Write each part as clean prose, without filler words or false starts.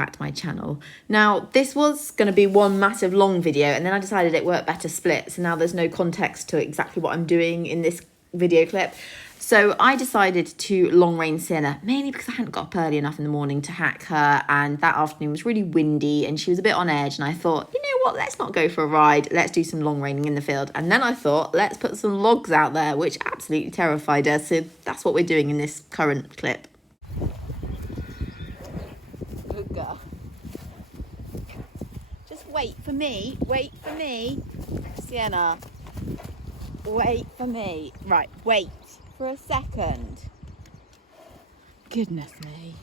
back to my channel. Now, this was going to be one massive long video, and then I decided it worked better split, so now there's no context to exactly what I'm doing in this video clip. So I decided to long rein Sienna, mainly because I hadn't got up early enough in the morning to hack her, and that afternoon was really windy and she was a bit on edge, and I thought, you know what, let's not go for a ride, let's do some long reining in the field. And then I thought, let's put some logs out there, which absolutely terrified her, so that's what we're doing in this current clip. Good girl. Just wait for me, Sienna. Wait for me. Right, wait for a second. Goodness me.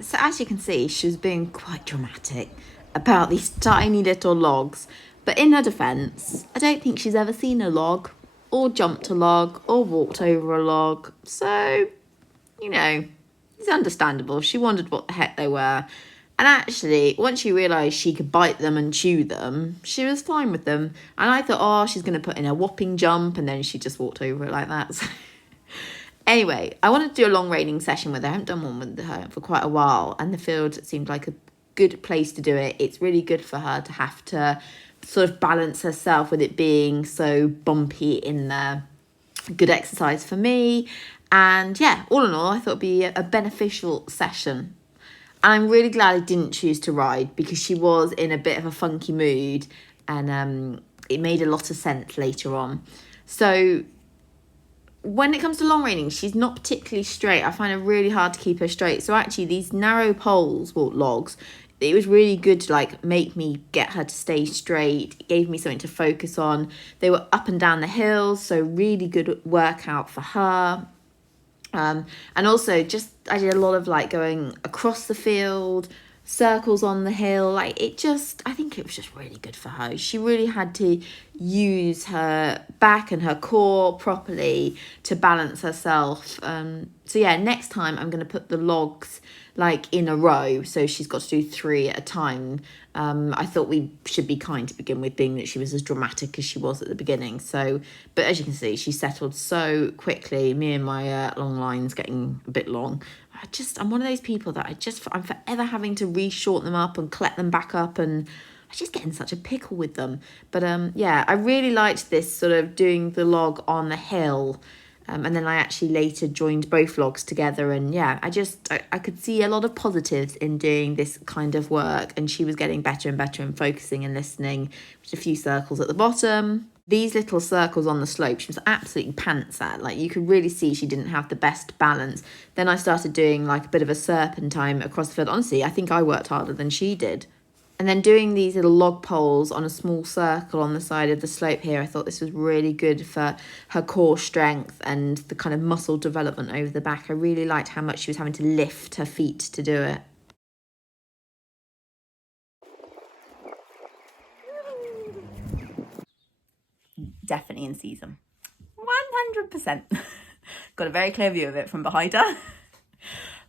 So as you can see, she was being quite dramatic about these tiny little logs. But in her defence, I don't think she's ever seen a log, or jumped a log, or walked over a log. So, you know, it's understandable. She wondered what the heck they were. And actually, once she realised she could bite them and chew them, she was fine with them. And I thought, oh, she's going to put in a whopping jump, and then she just walked over it like that. So anyway, I wanted to do a long reining session with her. I haven't done one with her for quite a while, and the field seemed like a good place to do it. It's really good for her to have to sort of balance herself with it being so bumpy in there. Good exercise for me. And yeah, all in all, I thought it'd be a beneficial session. And I'm really glad I didn't choose to ride, because she was in a bit of a funky mood, and it made a lot of sense later on. So when it comes to long reining, she's not particularly straight. I find it really hard to keep her straight. So actually these narrow poles, well, logs, it was really good to like make me get her to stay straight. It gave me something to focus on. They were up and down the hills, so really good workout for her. And also just I did a lot of like going across the field, circles on the hill. Like I think it was just really good for her. She really had to use her back and her core properly to balance herself. So yeah, next time I'm going to put the logs like in a row, so she's got to do 3 at a time. I thought we should be kind to begin with, being that she was as dramatic as she was at the beginning. So, but as you can see, she settled so quickly. Me and my long lines getting a bit long. I'm one of those people that I'm forever having to re-shorten them up and collect them back up, and I just get in such a pickle with them. But yeah, I really liked this sort of doing the log on the hill. And then I actually later joined both logs together, and yeah, I could see a lot of positives in doing this kind of work, and she was getting better and better and focusing and listening. Just a few circles at the bottom. These little circles on the slope, she was absolutely pants at. Like you could really see she didn't have the best balance. Then I started doing like a bit of a serpentine across the field. Honestly, I think I worked harder than she did. And then doing these little log poles on a small circle on the side of the slope here, I thought this was really good for her core strength and the kind of muscle development over the back. I really liked how much she was having to lift her feet to do it. Definitely in season. 100%. Got a very clear view of it from behind her.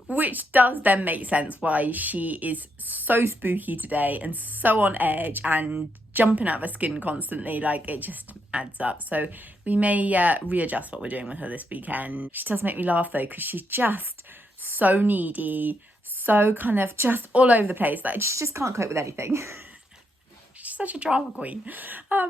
Which does then make sense why she is so spooky today and so on edge and jumping out of her skin constantly. Like it just adds up. So we may readjust what we're doing with her this weekend. She does make me laugh though, because she's just so needy, so kind of just all over the place. Like she just can't cope with anything. Such a drama queen.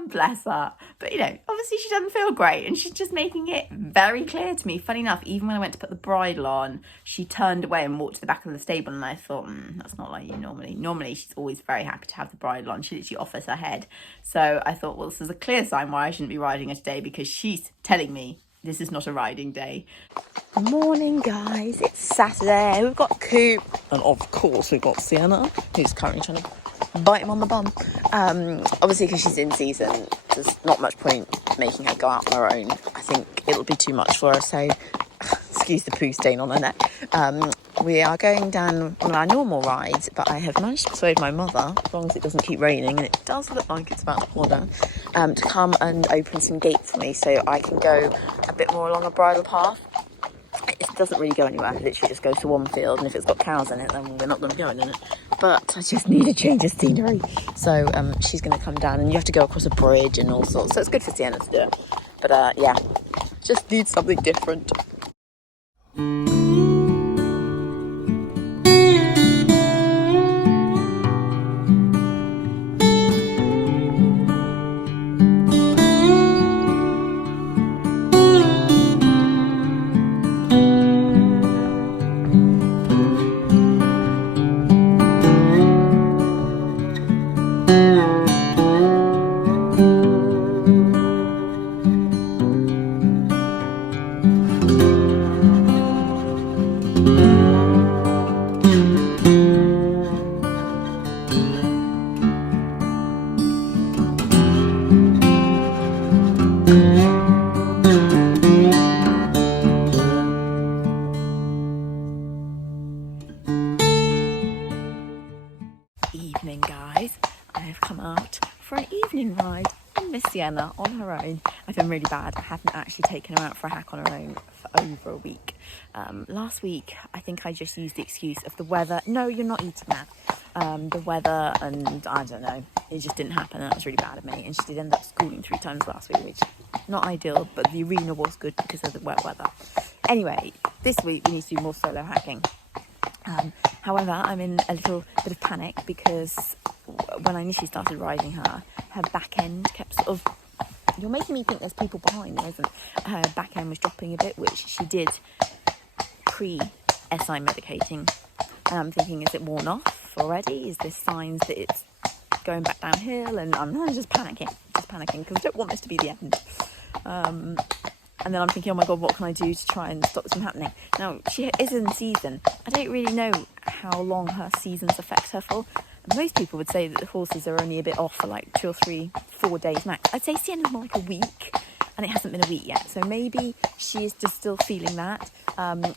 Bless her. But you know, obviously she doesn't feel great, and she's just making it very clear to me. Funny enough, even when I went to put the bridle on, she turned away and walked to the back of the stable, and I thought, that's not like you normally. Normally she's always very happy to have the bridle on. She literally offers her head. So I thought, well, this is a clear sign why I shouldn't be riding her today, because she's telling me this is not a riding day. Good morning, guys. It's Saturday. We've got Coop, and of course we've got Sienna, who's currently trying to bite him on the bum. Obviously, because she's in season, there's not much point making her go out on her own. I think it'll be too much for her, so excuse the poo stain on her neck. We are going down on our normal rides, but I have managed to persuade my mother, as long as it doesn't keep raining, and it does look like it's about to pour down, to come and open some gates for me so I can go a bit more along a bridle path. it doesn't really go anywhere. It literally just goes to one field, and if it's got cows in it, then we're not going to be going in it. But I just need a change of scenery. So she's going to come down, and you have to go across a bridge and all sorts. So it's good for Sienna to do it. But yeah, just need something different. Evening, guys. I have come out for an evening ride with Miss Sienna on her own. I've been really bad. I haven't actually taken her out for a hack on her own for over a week. Last week, I think I just used the excuse of the weather. No, you're not eating that. The weather, and I don't know, it just didn't happen, and that was really bad of me. And she did end up schooling 3 times last week, which not ideal, but the arena was good because of the wet weather. Anyway, this week we need to do more solo hacking. However, I'm in a little bit of panic because when I initially started riding her, her back end kept sort of... You're making me think there's people behind me, isn't it? Her back end was dropping a bit, which she did pre-SI medicating. And I'm thinking, is it worn off already? Is this signs that it's going back downhill? And I'm just panicking because I don't want this to be the end. And then I'm thinking, oh my God, what can I do to try and stop this from happening? Now, she is in season. I don't really know how long her seasons affect her for. Most people would say that the horses are only a bit off for like 2 or 3, 4 days max. I'd say Sienna's more like a week, and it hasn't been a week yet. So maybe she is just still feeling that.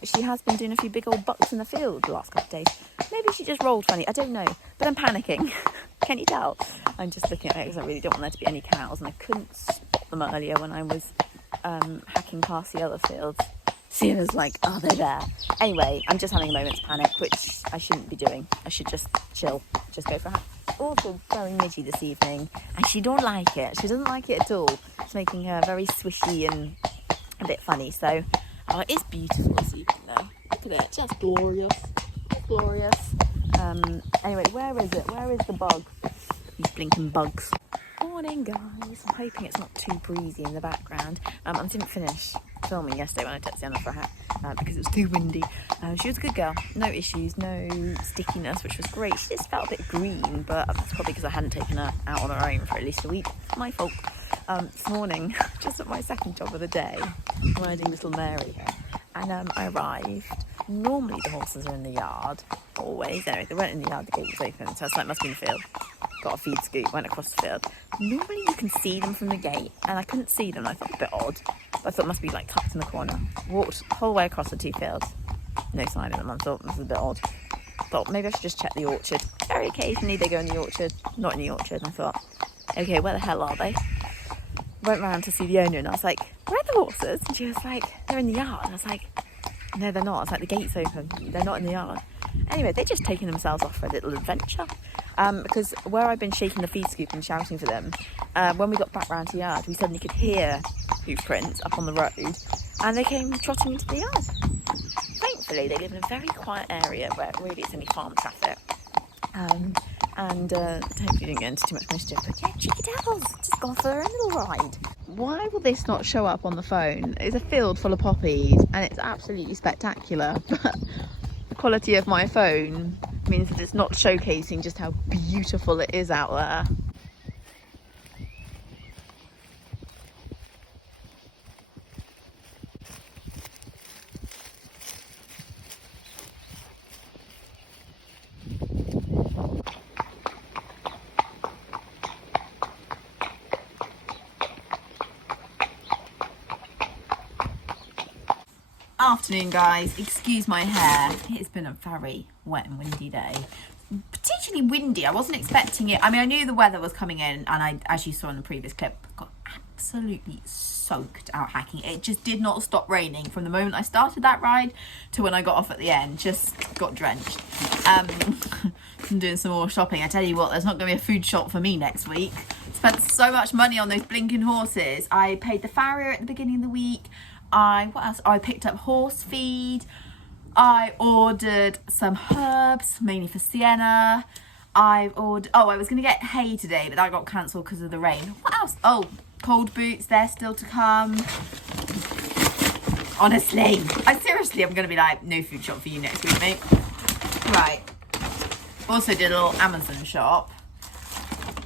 She has been doing a few big old bucks in the field the last couple of days. Maybe she just rolled funny. I don't know. But I'm panicking. Can you tell? I'm just looking at it because I really don't want there to be any cows, and I couldn't spot them earlier when I was hacking past the other fields. Sienna's like, are they there? Anyway, I'm just having a moment's panic, which I shouldn't be doing. I should just chill, just go for a hack. Also very midgy this evening, and she don't like it. She doesn't like it at all. It's making her very swishy and a bit funny. So, it is beautiful this evening though. Look at it, just glorious. Glorious. Anyway, where is it? Where is the bug? These blinking bugs. Morning, guys. I'm hoping it's not too breezy in the background. I didn't finish filming yesterday when I took Sienna for a hack because it was too windy. She was a good girl, no issues, no stickiness, which was great. She just felt a bit green, but that's probably because I hadn't taken her out on her own for at least a week. My fault. This morning, just at my second job of the day, riding little Mary, and I arrived. Normally the horses are in the yard, always. Anyway, they weren't in the yard, the gate was open, so I was like, must be in the field. Got a feed scoop, went across the field. Normally you can see them from the gate, and I couldn't see them. I thought a bit odd, but I thought it must be like tucked in the corner. Walked the whole way across the 2 fields, no sign of them. I thought this is a bit odd. Thought maybe I should just check the orchard. Very occasionally they go in the orchard, not in the orchard. And I thought, okay, where the hell are they? Went round to see the owner, and I was like, where are the horses? And she was like, they're in the yard. And I was like, no, they're not. I was like, the gate's open. They're not in the yard. Anyway, they're just taking themselves off for a little adventure. Because where I've been shaking the feed scoop and shouting for them, when we got back round to the yard, we suddenly could hear hoof prints up on the road, and they came trotting into the yard. Thankfully, they live in a very quiet area where really it's only farm traffic. And hopefully didn't get into too much mischief. But yeah, cheeky devils, just gone for a little ride. Why will this not show up on the phone? It's a field full of poppies, and it's absolutely spectacular. But the quality of my phone means that it's not showcasing just how beautiful it is out there. Afternoon, guys. Excuse my hair. It's been a very wet and windy day. Particularly windy. I wasn't expecting it. I mean, I knew the weather was coming in, and as you saw in the previous clip, got absolutely soaked out hiking. It just did not stop raining from the moment I started that ride to when I got off at the end. Just got drenched. I'm doing some more shopping. I tell you what, there's not going to be a food shop for me next week. Spent so much money on those blinking horses. I paid the farrier at the beginning of the week. What else? I picked up horse feed. I ordered some herbs, mainly for Sienna. I was going to get hay today, but that got cancelled because of the rain. What else? Oh, cold boots, they're still to come. Honestly, I'm going to be like, no food shop for you next week, mate. Right. Also did a little Amazon shop.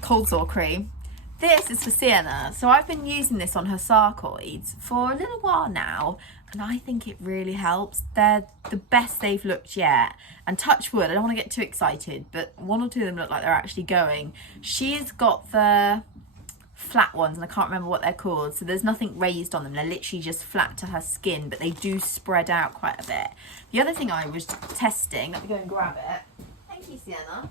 Cold sore cream. This is for Sienna. So I've been using this on her sarcoids for a little while now, and I think it really helps. They're the best they've looked yet. And touch wood, I don't want to get too excited, but one or two of them look like they're actually going. She's got the flat ones, and I can't remember what they're called. So there's nothing raised on them. They're literally just flat to her skin, but they do spread out quite a bit. The other thing I was testing, let me go and grab it. Thank you, Sienna.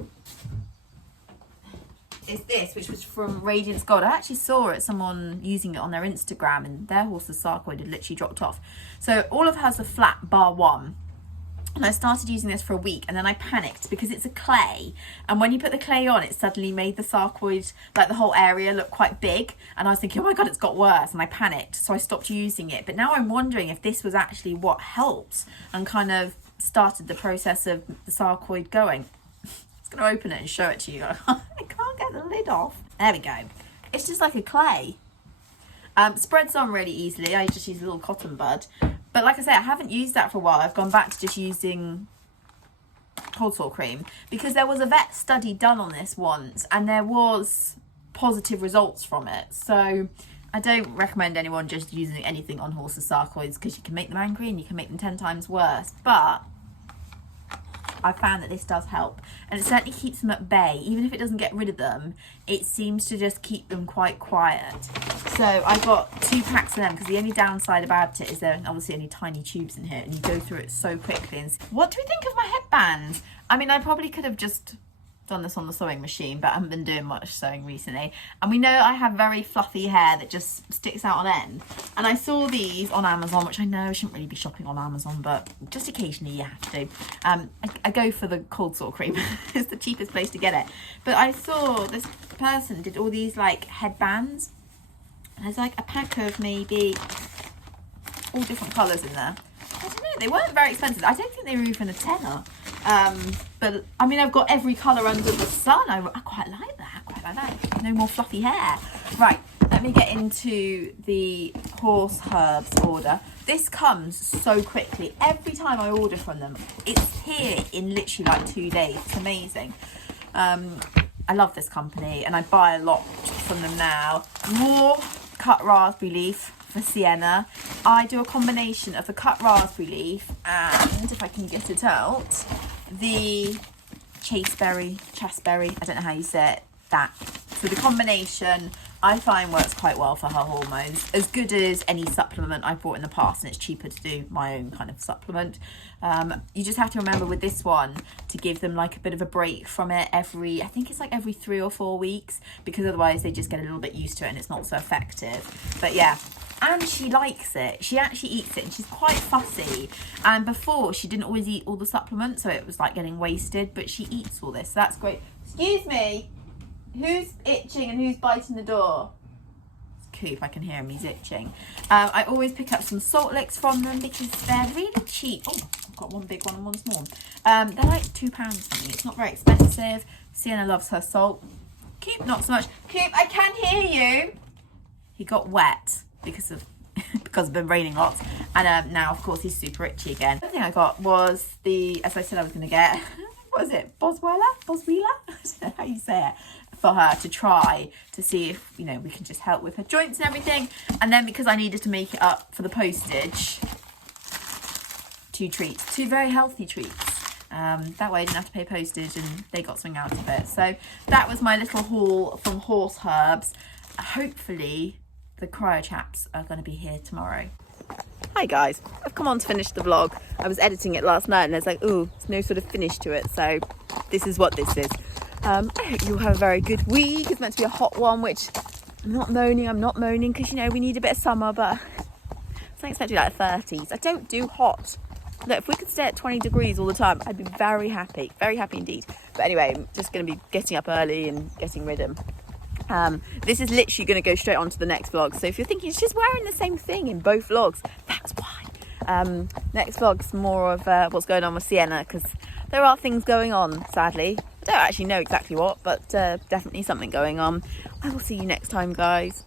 Is this, which was from Radiance Gold. I actually saw it, someone using it on their Instagram, and their horse's sarcoid had literally dropped off. So all of hers are flat bar one. And I started using this for a week, and then I panicked because it's a clay, and when you put the clay on, it suddenly made the sarcoid, like the whole area, look quite big, and I was thinking, oh my god, it's got worse, and I panicked, so I stopped using it. But now I'm wondering if this was actually what helped and kind of started the process of the sarcoid going. I'm going to open it and show it to you. I can't get the lid off. There we go. It's just like a clay. Spreads on really easily. I just use a little cotton bud. But like I say, I haven't used that for a while. I've gone back to just using cold sore cream because there was a vet study done on this once and there was positive results from it. So I don't recommend anyone just using anything on horses' sarcoids because you can make them angry and you can make them 10 times worse. But I found that this does help, and it certainly keeps them at bay. Even if it doesn't get rid of them, it seems to just keep them quite quiet. So I got 2 packs of them because the only downside about it is there are obviously only tiny tubes in here and you go through it so quickly. And what do we think of my headband? I mean, I probably could have just done this on the sewing machine, but I haven't been doing much sewing recently, and we know I have very fluffy hair that just sticks out on end, and I saw these on Amazon, which I know I shouldn't really be shopping on Amazon, but just occasionally you have to. I go for the cold sore cream. It's the cheapest place to get it, but I saw this person did all these like headbands, and there's like a pack of maybe all different colours in there. I don't know, they weren't very expensive. I don't think they were even a tenner. But I mean, I've got every colour under the sun. I quite like that. No more fluffy hair. Right, let me get into the horse herbs order. This comes so quickly. Every time I order from them, it's here in literally like 2 days. It's amazing. I love this company and I buy a lot from them now. More cut raspberry leaf for Sienna. I do a combination of the cut raspberry leaf and, if I can get it out, the chasteberry, I don't know how you say it, that. So the combination I find works quite well for her hormones, as good as any supplement I've bought in the past, and it's cheaper to do my own kind of supplement. You just have to remember with this one to give them like a bit of a break from it I think it's like every 3 or 4 weeks, because otherwise they just get a little bit used to it and it's not so effective. But yeah, and she likes it. She actually eats it, and she's quite fussy. And before, she didn't always eat all the supplements, so it was like getting wasted, but she eats all this, so that's great. Excuse me, who's itching and who's biting the door? It's Coop, I can hear him, he's itching. I always pick up some salt licks from them because they're really cheap. Oh, I've got one big one and one small. They're like £2 something. It's not very expensive. Sienna loves her salt. Coop, not so much. Coop, I can hear you. He got wet because it's been raining lots, and now of course he's super itchy again. The other thing I got was as I said I was going to get, what was it, Boswellia? I don't know how you say it, for her to try to see if, you know, we can just help with her joints and everything. And then because I needed to make it up for the postage, 2 treats, 2 very healthy treats. That way I didn't have to pay postage and they got something out of it. So that was my little haul from Horse Herbs. Hopefully the cryo chaps are going to be here tomorrow. Hi guys, I've come on to finish the vlog. I was editing it last night and there's like, ooh, there's no sort of finish to it, so this is what this is. I hope you have a very good week. It's meant to be a hot one, which I'm not moaning because, you know, we need a bit of summer, but it's not expected like 30s. I don't do hot. Look, if we could stay at 20 degrees all the time, I'd be very happy indeed. But anyway, I'm just going to be getting up early and getting ridden. This is literally going to go straight on to the next vlog. So if you're thinking she's wearing the same thing in both vlogs, that's why. Next vlog's more of what's going on with Sienna, because there are things going on, sadly. I don't actually know exactly what, but definitely something going on. I will see you next time, guys.